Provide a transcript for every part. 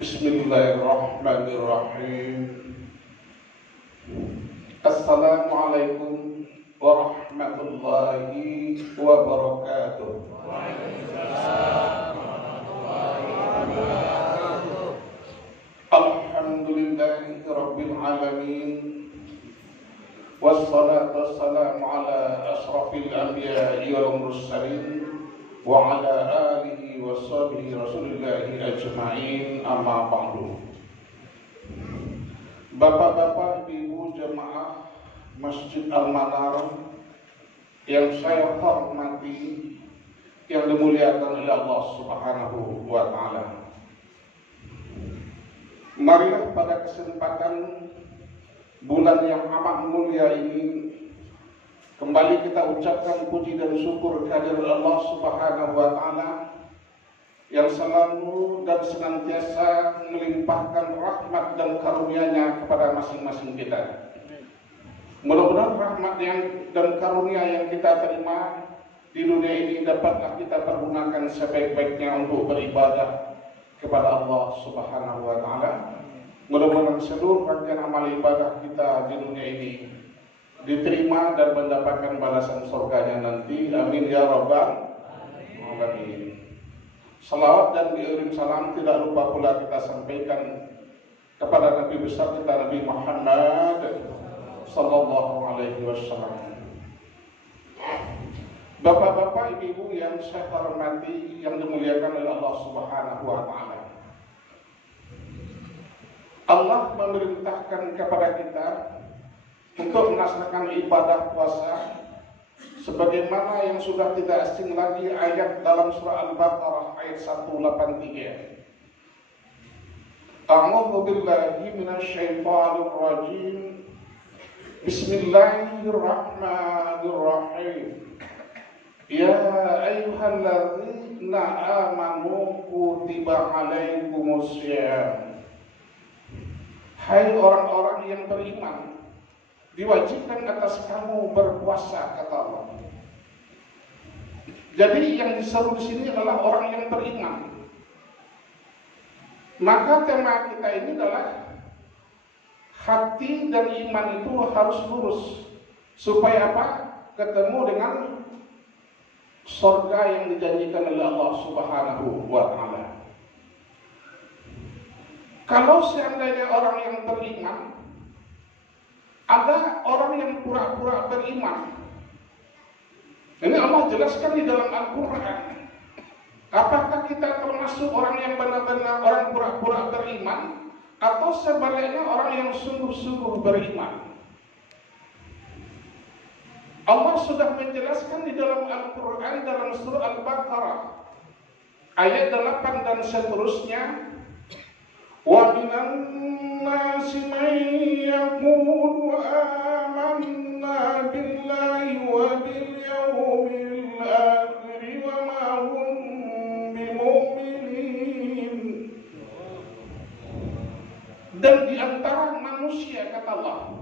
Bismillahirrahmanirrahim. Assalamualaikum warahmatullahi wabarakatuh. Waalaikumsalam warahmatullahi wabarakatuh. Alhamdulillahi rabbil alamin. Wassalatu wassalamu ala asrafil anbiya'i wal mursalin wa ala alihi wa sahbihi rasulillahi ajma'in, amma ba'du. Bapak-bapak, ibu jemaah Masjid Al-Manar yang saya hormati, yang dimuliakan oleh Allah Subhanahu wa ta'ala, marilah pada kesempatan bulan yang amat mulia ini kembali kita ucapkan puji dan syukur kehadirat Allah Subhanahu wa ta'ala yang selalu dan senantiasa melimpahkan rahmat dan karunia-Nya kepada masing-masing kita. Mudah-mudahan rahmat dan karunia yang kita terima di dunia ini dapatlah kita pergunakan sebaik-baiknya untuk beribadah kepada Allah Subhanahu wa ta'ala. Mudah-mudahan seluruh rangkaian amal ibadah kita di dunia ini diterima dan mendapatkan balasan surganya nanti. Amin ya rabbal alamin. Salawat dan diiring salam tidak lupa pula kita sampaikan kepada Nabi besar kita, Nabi Muhammad sallallahu alaihi wasallam. Bapak-bapak, ibu-ibu yang saya hormati, yang dimuliakan oleh Allah Subhanahu wa ta'ala, Allah memerintahkan kepada kita untuk melaksanakan ibadah puasa sebagaimana yang sudah tidak asing lagi ayat dalam surah Al-Baqarah ayat 183. A'udzu billahi minasyaitonir rajim. Bismillahirrahmanirrahim. Ya ayyuhalladzina amanu kutiba alaikumussyam. Hai orang-orang yang beriman, diwajibkan atas kamu berpuasa, kata Allah. Jadi yang diseru di sini adalah orang yang beriman. Maka tema kita ini adalah hati dan iman itu harus lurus supaya apa? Ketemu dengan surga yang dijanjikan oleh Allah Subhanahu wa ta'ala. Kalau seandainya orang yang beriman, ada orang yang pura-pura beriman. Ini Allah jelaskan di dalam Al-Quran. Apakah kita termasuk orang yang benar-benar orang pura-pura beriman, atau sebaliknya orang yang sungguh-sungguh beriman? Allah sudah menjelaskan di dalam Al-Quran dalam surah Al-Baqarah ayat 8 dan seterusnya. Wa minan nasi man yaqulu amanna billahi wa bil yawmil akhir wa ma hum bimu'minin. Dan di antara manusia, kata Allah,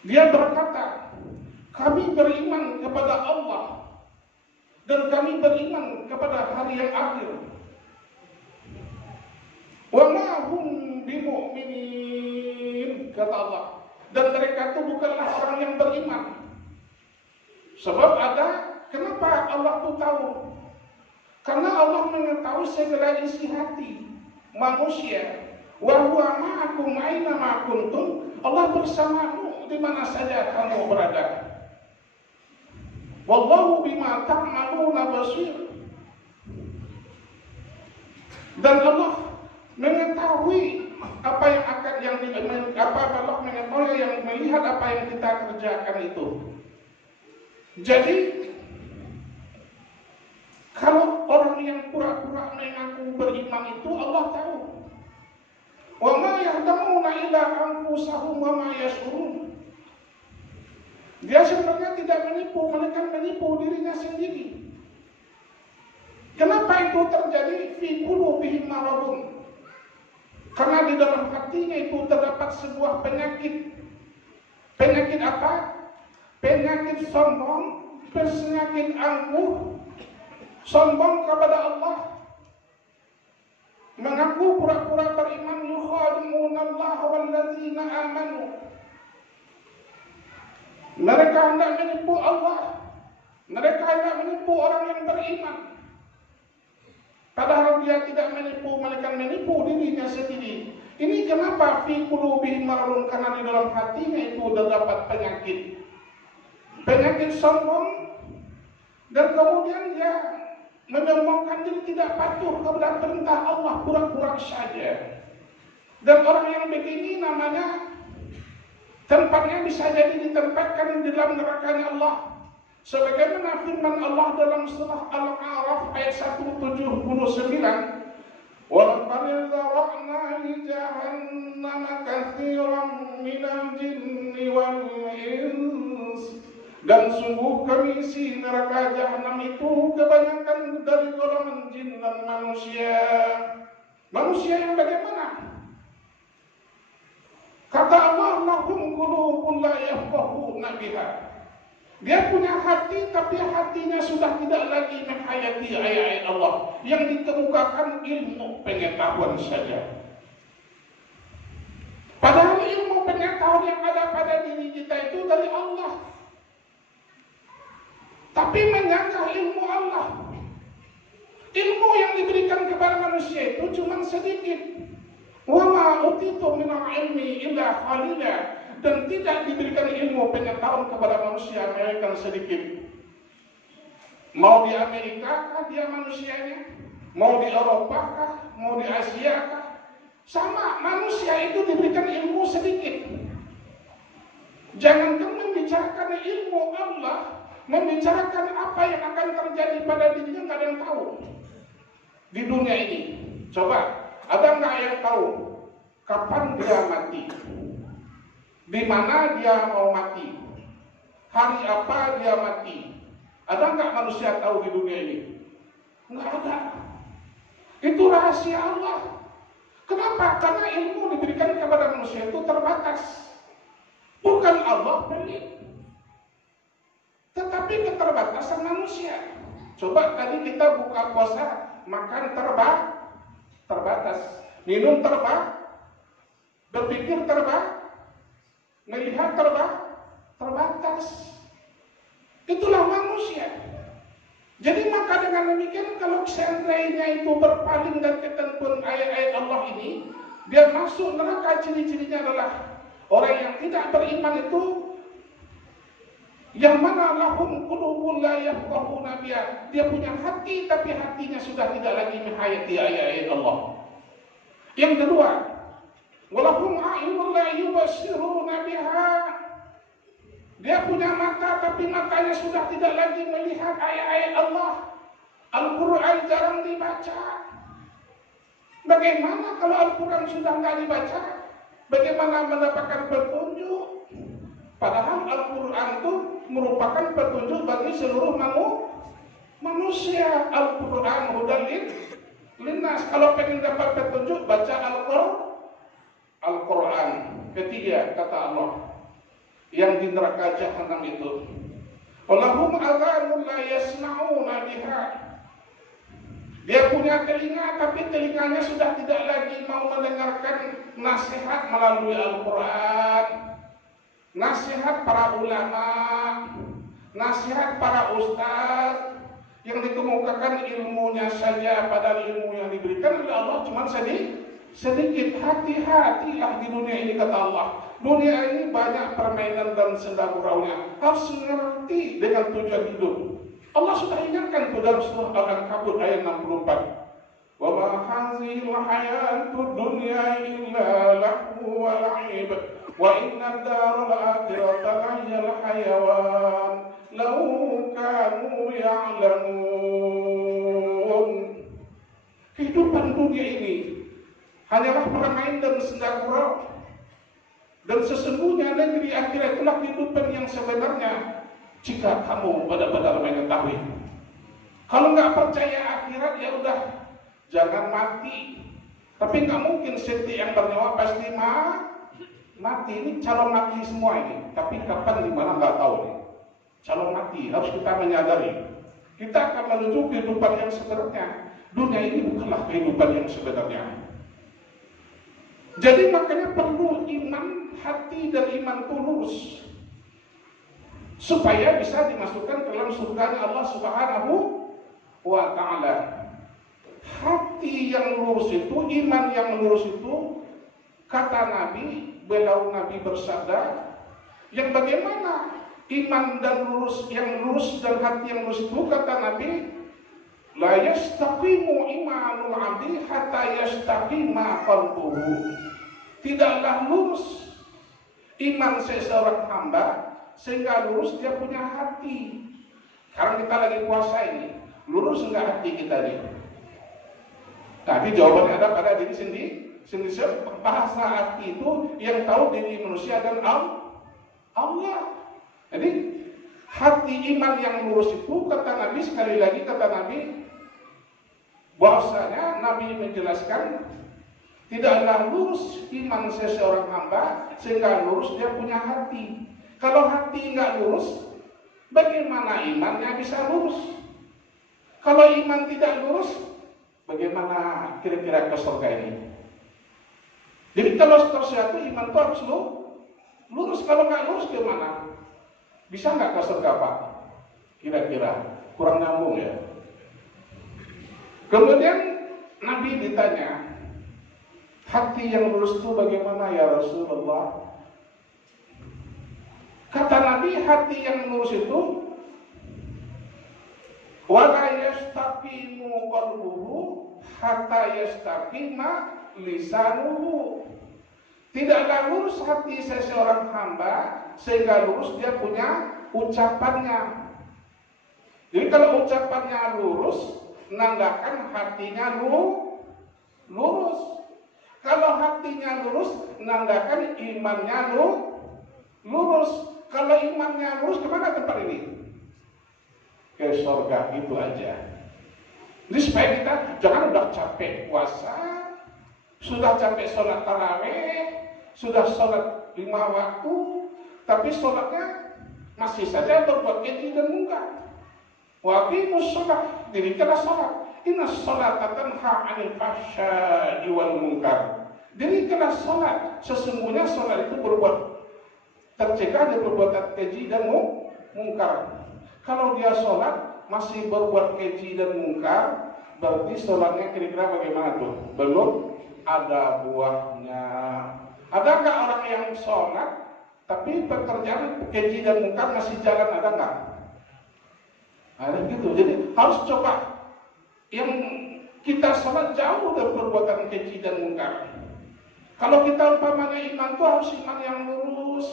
dia berkata, kami beriman kepada Allah dan kami beriman kepada hari yang akhir. Wa ma hum bimu'minin, kata Allah, dan mereka itu bukanlah orang yang beriman. Sebab kenapa Allah itu tahu? Karena Allah mengetahui segala isi hati manusia. Wa huwa ma'akum aina ma kuntum, Allah bersamamu di mana saja kamu berada. Wallahu bima ta'maluna basir. Dan Allah mengetahui apa yang akan Allah mengetahui yang melihat apa yang kita kerjakan itu. Jadi kalau orang yang pura-pura mengaku beriman itu Allah tahu. Wa ma yahdamuna illa anfusahum wa ma yashurun. Dia sebenarnya tidak menipu, mereka menipu dirinya sendiri. Kenapa itu terjadi? Fi qulubihim maradun. Karena di dalam hatinya itu terdapat sebuah penyakit. Penyakit apa? Penyakit sombong, penyakit angkuh, sombong kepada Allah, mengaku pura-pura beriman, yukhadi'unallaha walladzina amanu. Mereka hendak menipu Allah, mereka hendak menipu orang yang beriman. Padahal dia tidak menipu, melainkan menipu dirinya sendiri. Ini kenapa fi qulubihim maradun, karena di dalam hatinya itu terdapat penyakit sombong, dan kemudian dia menyombongkan diri, tidak patuh kepada perintah Allah, pura-pura saja. Dan orang yang begini namanya tempatnya bisa jadi ditempatkan di dalam nerakanya Allah. Sebagaimana firman Allah dalam surah Al-A'raf ayat 179, وَلَقَدْ ذَرَأْنَا لِجَهَنَّمَ كَثِيرًا مِنَ الْجِنِّ وَالْإِنسِ. Dan sungguh kami isi neraka Jahannam itu kebanyakan dari golongan jin dan manusia. Manusia yang bagaimana? Kata Allah, lahum qulubun la yafqahuna biha. Dia punya hati, tapi hatinya sudah tidak lagi menghayati ayat-ayat Allah. Yang dikemukakan ilmu pengetahuan saja. Padahal ilmu pengetahuan yang ada pada diri kita itu dari Allah. Tapi menyangka ilmu Allah. Ilmu yang diberikan kepada manusia itu cuma sedikit. Wa ma utitu minal ilmi illa qalila. Dan tidak diberikan ilmu pengetahuan kepada manusia melainkan sedikit. Mau di Amerika kah dia manusianya? Mau di Eropa kah? Mau di Asia kah? Sama, manusia itu diberikan ilmu sedikit. Jangankan membicarakan ilmu Allah, membicarakan apa yang akan terjadi pada dirinya nggak ada yang tahu di dunia ini. Coba, ada nggak yang tahu kapan dia mati? Di mana dia mau mati? Hari apa dia mati? Ada nggak manusia tahu di dunia ini? Nggak ada. Itu rahasia Allah. Kenapa? Karena ilmu diberikan kepada manusia itu terbatas. Bukan Allah pelit, tetapi keterbatasan manusia. Coba tadi kita buka puasa, makan terbatas, minum berpikir melihat terbatas. Itulah manusia. Jadi maka dengan demikian, kalau seandainya itu berpaling dari ketentuan ayat-ayat Allah ini, dia masuk neraka. Ciri-cirinya adalah orang yang tidak beriman itu yang mana lahum qulubun la yafqahuna biha. Dia punya hati, tapi hatinya sudah tidak lagi menghayati ayat-ayat Allah. Yang kedua, walahum a'yunun la yubashiruna biha. Dia punya mata, tapi matanya sudah tidak lagi melihat ayat-ayat Allah. Al-Quran jarang dibaca. Bagaimana kalau Al-Quran sudah tidak dibaca? Bagaimana mendapatkan petunjuk? Padahal Al-Quran itu merupakan petunjuk bagi seluruh manusia. Al-Quran hudan linnas. Kalau pengen dapat petunjuk, baca Al-Quran. Ketiga, kata Allah, yang di neraka Jahannam itu, walahum adhanun la yasma'una biha. Dia punya telinga, tapi telinganya sudah tidak lagi mau mendengarkan nasihat melalui Al-Quran, nasihat para ulama, nasihat para ustaz yang dikemukakan ilmunya saja, padahal ilmu yang diberikan oleh Allah cuma sedikit. Hati-hatilah di dunia ini, kata Allah. Dunia ini banyak permainan dan senda guraunya. Harus mengerti dengan tujuan hidup. Allah sudah ingatkan dalam surah Al-Ankabut ayat 64. Wa ma hazil hayatud dunya illa lahu wa la'ib wa inna ad-daral akhirata lahyal hayawan law kanu ya'lamun. Kehidupan dunia ini hanyalah permain dan senda gurau. Dan sesungguhnya negeri akhirat itulah kehidupan yang sebenarnya, jika kamu benar-benar mengetahui. Kalau nggak percaya akhirat, ya udah, jangan mati. Tapi nggak mungkin setiap yang bernyawa pasti mati. Ini calon mati semua ini. Tapi kapan, di mana nggak tahu nih. Calon mati harus kita menyadari. kita akan menuju kehidupan yang sebenarnya. Dunia ini bukanlah kehidupan yang sebenarnya. Jadi makanya perlu iman hati dan iman tulus supaya bisa dimasukkan ke dalam surganya Allah Subhanahu wa ta'ala. Hati yang lurus itu, iman yang lurus itu, kata Nabi, beliau Nabi bersabda, yang bagaimana iman dan lurus, yang lurus dan hati yang lurus itu, kata Nabi, la yastaqimu imanul abdi hatta yastaqima qalbuhu. Tidaklah lurus iman seseorang hamba sehingga lurus dia punya hati. Sekarang kita lagi puasa ini, lurus enggak hati kita ini? Tadi jawabannya ada pada diri sendiri. Bahasa hati itu yang tahu diri manusia dan Allah. Jadi hati iman yang lurus itu, kata Nabi, sekali lagi kata Nabi, bahwasanya Nabi menjelaskan tidaklah lurus iman seseorang hamba sehingga lurus dia punya hati. Kalau hati enggak lurus, bagaimana imannya bisa lurus? Kalau iman tidak lurus, bagaimana kira-kira ke surga ini? Jadi kalau sesuatu iman itu harus lurus. Kalau nggak lurus gimana? Bisa nggak ke surga, Pak? Kira-kira kurang nyambung ya. Kemudian Nabi ditanya, hati yang lurus itu bagaimana ya Rasulullah? Kata Nabi, hati yang lurus itu wala yastaqimu qalbuhu hatta yastaqima lisanuhu. Tidaklah lurus hati seseorang hamba sehingga lurus dia punya ucapannya. Jadi kalau ucapannya lurus, menandakan hatinya lurus. Kalau hatinya lurus, menandakan imannya lurus. Kalau imannya lurus, kemana tempat ini? Ke surga, itu aja. Jadi supaya kita jangan udah capek puasa, sudah capek sholat tarawih, sudah sholat 5 waktu, tapi sholatnya masih saja berbuat keji dan mungkar. Wa aqimus shalah, dirikanlah sholat. Inna sholata tanha 'anil fahsya'i wal munkar. Dirikanlah sholat. Sesungguhnya sholat itu tercegah dari perbuatan keji dan mungkar. Kalau dia sholat masih berbuat keji dan mungkar, berarti sholatnya kira-kira bagaimana tuh? Belum ada buahnya. Ada nggak orang yang sholat tapi pekerjaan keji dan mungkar masih jalan, ada nggak? Ada gitu. Jadi harus coba yang kita sholat jauh dari perbuatan keji dan mungkar. Kalau kita umpamanya iman itu harus iman yang lurus.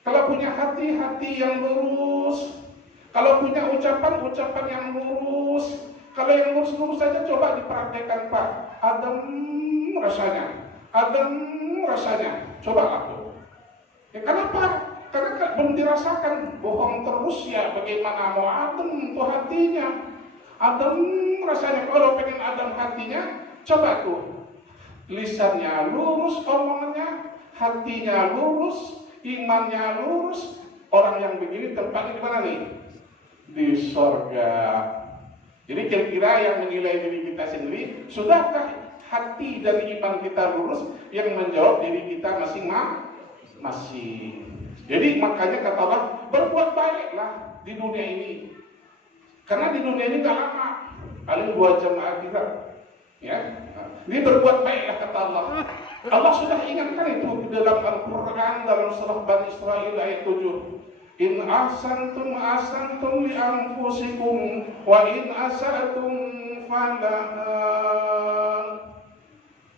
Kalau punya hati yang lurus. Kalau punya ucapan yang lurus. Kalau yang lurus saja coba dipraktekkan, Pak. Adem rasanya. Coba aku. Ya kenapa? Karena belum dirasakan. Bohong terus ya. Bagaimana mau adem tuh hatinya? Adem rasanya. Kalau pengen adem hatinya, coba tuh. Lisannya lurus, omongannya, hatinya lurus, imannya lurus. Orang yang begini tempatnya di mana nih? Di surga. Jadi kira-kira yang menilai diri kita sendiri, sudahkah hati dan iman kita lurus? Yang menjawab diri kita masih. Jadi makanya kata Allah, berbuat baiklah di dunia ini. Karena di dunia ini gak lama, paling 2 jam akhirat. Ya, ini berbuat baiklah kata Allah. Allah sudah ingatkan itu di dalam Al-Quran, dalam surah Bani Israil ayat 7. In ahsantum li anfusikum wa in asatum falaha.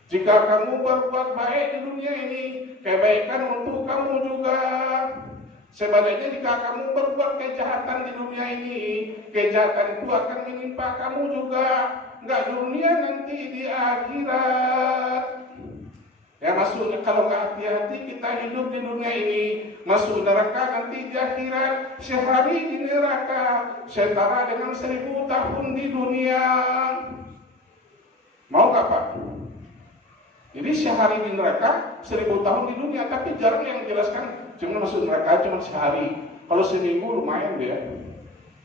Jika kamu berbuat baik di dunia ini, kebaikan untuk kamu juga. Sebaliknya jika kamu berbuat kejahatan di dunia ini, kejahatan itu akan menimpa kamu juga. Enggak dunia, nanti di akhirat. Ya maksudnya kalau nggak hati-hati kita hidup di dunia ini, masuk neraka nanti di akhirat. Sehari di neraka setara dengan 1000 tahun di dunia. Mau nggak Pak? Jadi sehari di neraka 1000 tahun di dunia, tapi jarang yang menjelaskan cuma masuk neraka cuma sehari. Kalau seminggu lumayan dia.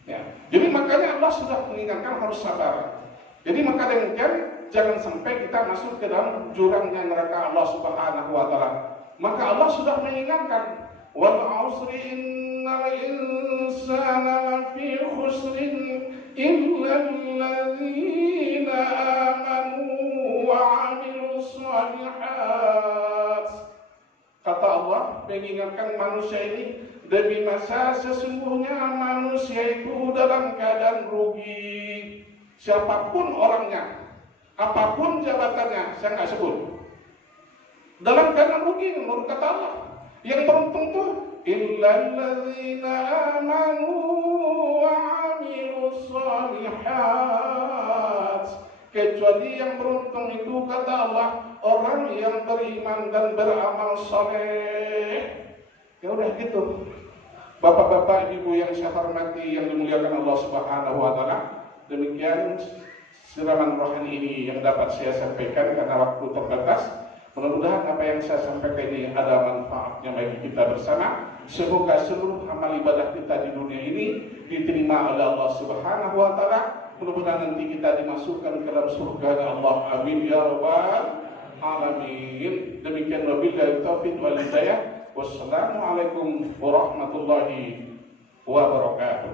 Ya. Jadi makanya Allah Allah sudah mengingatkan harus sabar. Jadi maka demikian jangan sampai kita masuk ke dalam jurangnya neraka Allah Subhanahu wa taala. Maka Allah sudah mengingatkan, wal 'usri innal insana lafi khusrin illa alladzina amanu wa 'amilus shalihat. Kata Allah mengingatkan manusia ini, demi masa sesungguhnya manusia itu dalam keadaan rugi. Siapapun orangnya, apapun jabatannya, saya nggak sebut, dalam keadaan rugi menurut kata Allah. Yang beruntung itu illalladzina amanu wa 'amilus shalihat. Kecuali yang beruntung itu kata Allah, orang yang beriman dan beramal saleh. Ya udah gitu. Bapak-bapak, ibu yang saya hormati, yang dimuliakan Allah Subhanahu wa taala, demikian siraman rohani ini yang dapat saya sampaikan karena waktu terbatas. Mudah-mudahan apa yang saya sampaikan ini ada manfaatnya bagi kita bersama. Semoga seluruh amal ibadah kita di dunia ini diterima oleh Allah Subhanahu wa taala. Mudah-mudahan nanti kita dimasukkan ke dalam surga Allah. Amin ya rabbal alamin. Demikian wabillahi taufiq wal hidayah. Wassalamualaikum warahmatullahi wabarakatuh.